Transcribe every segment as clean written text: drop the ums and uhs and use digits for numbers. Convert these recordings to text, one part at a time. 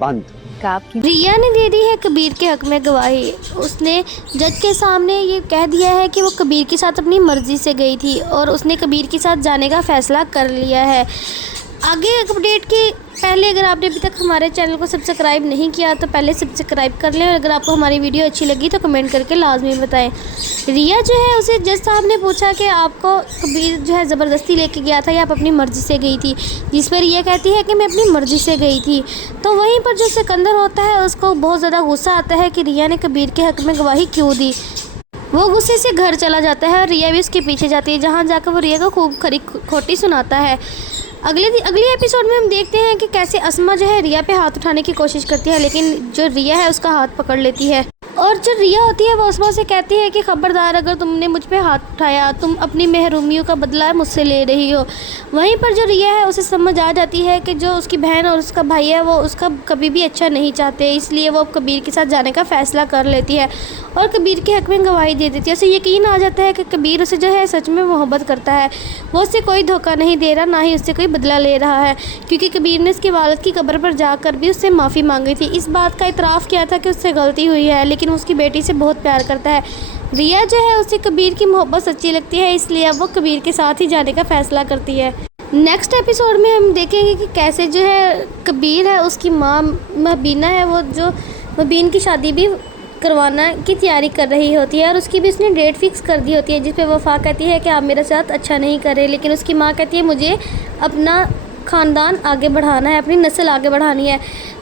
बंद। रिया ने दे दी है कबीर के हक में गवाही। उसने जज के सामने ये कह दिया है कि वो कबीर के साथ अपनी मर्ज़ी से गई थी और उसने कबीर के साथ जाने का फ़ैसला कर लिया है। आगे अपडेट के पहले अगर आपने अभी तक हमारे चैनल को सब्सक्राइब नहीं किया तो पहले सब्सक्राइब कर लें और अगर आपको हमारी वीडियो अच्छी लगी तो कमेंट करके लाजमी बताएं। रिया जो है उसे जज साहब ने पूछा कि आपको कबीर जो है ज़बरदस्ती लेके गया था या आप अपनी मर्ज़ी से गई थी, जिस पर रिया कहती है कि मैं अपनी मर्ज़ी से गई थी। तो वहीं पर जो सिकंदर होता है उसको बहुत ज़्यादा गुस्सा आता है कि रिया ने कबीर के हक़ में गवाही क्यों दी। वो गुस्से से घर चला जाता है और रिया भी उसके पीछे जाती है, जहाँ जाकर वो रिया को खूब खरी खोटी सुनाता है। अगले एपिसोड में हम देखते हैं कि कैसे अस्मा जो है रिया पे हाथ उठाने की कोशिश करती है, लेकिन जो रिया है उसका हाथ पकड़ लेती है और जो रिया होती है वो अस्मा से कहती है कि खबरदार अगर तुमने मुझ पे हाथ उठाया तुम अपनी महरूमियों का बदला मुझसे ले रही हो। वहीं पर जो रिया है उसे समझ आ जाती है कि जो उसकी बहन और उसका भाई है वो उसका कभी भी अच्छा नहीं चाहते, इसलिए वो कबीर के साथ जाने का फ़ैसला कर लेती है और कबीर के हक़ में गवाही दे देती है। उसे यकीन आ जाता है कि कबीर उसे जो है सच में मोहब्बत करता है, वो उससे कोई धोखा नहीं दे रहा, ना ही उससे कोई बदला ले रहा है, क्योंकि कबीर ने उसकी वालिद की कब्र पर जाकर भी उससे माफ़ी मांगी थी। इस बात का इतराफ़ किया था कि उससे गलती हुई है, लेकिन उसकी बेटी से बहुत प्यार करता है। रिया जो है उसे कबीर की मोहब्बत सच्ची लगती है, इसलिए अब वो कबीर के साथ ही जाने का फ़ैसला करती है। नेक्स्ट एपिसोड में हम देखेंगे कि कैसे जो है कबीर है उसकी माँ महबीना है वो जो मुबीन की शादी भी करवाना की तैयारी कर रही होती है और उसकी भी उसने डेट फिक्स कर दी होती है, जिस पे वफ़ा कहती है कि आप मेरे साथ अच्छा नहीं कर रहे, लेकिन उसकी माँ कहती है मुझे अपना ख़ानदान आगे बढ़ाना है, अपनी नस्ल आगे बढ़ानी है,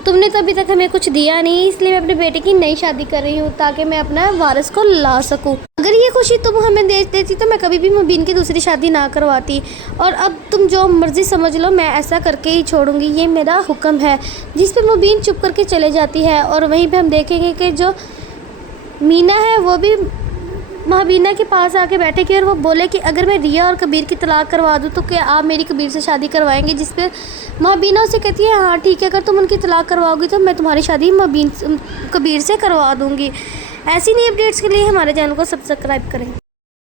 तुमने तो अभी तक हमें कुछ दिया नहीं, इसलिए मैं अपने बेटे की नई शादी कर रही हूँ ताकि मैं अपना वारिस को ला सकूँ। अगर ये खुशी तुम हमें दे देती तो मैं कभी भी मुबीन की दूसरी शादी ना करवाती, और अब तुम जो मर्ज़ी समझ लो, मैं ऐसा करके ही छोड़ूंगी, ये मेरा हुक्म है। जिस पे मुबीन चुप करके चले जाती है और वहीं पे हम देखेंगे कि जो मीना है वो भी महबीना के पास आके बैठेगी और वो बोले कि अगर मैं रिया और कबीर की तलाक करवा दूँ तो क्या आप मेरी कबीर से शादी करवाएंगे, जिस पर महबीना उसे कहती है हाँ ठीक है, अगर तुम उनकी तलाक करवाओगी तो मैं तुम्हारी शादी कबीर से करवा दूँगी। ऐसी नई अपडेट्स के लिए हमारे चैनल को सब्सक्राइब करें।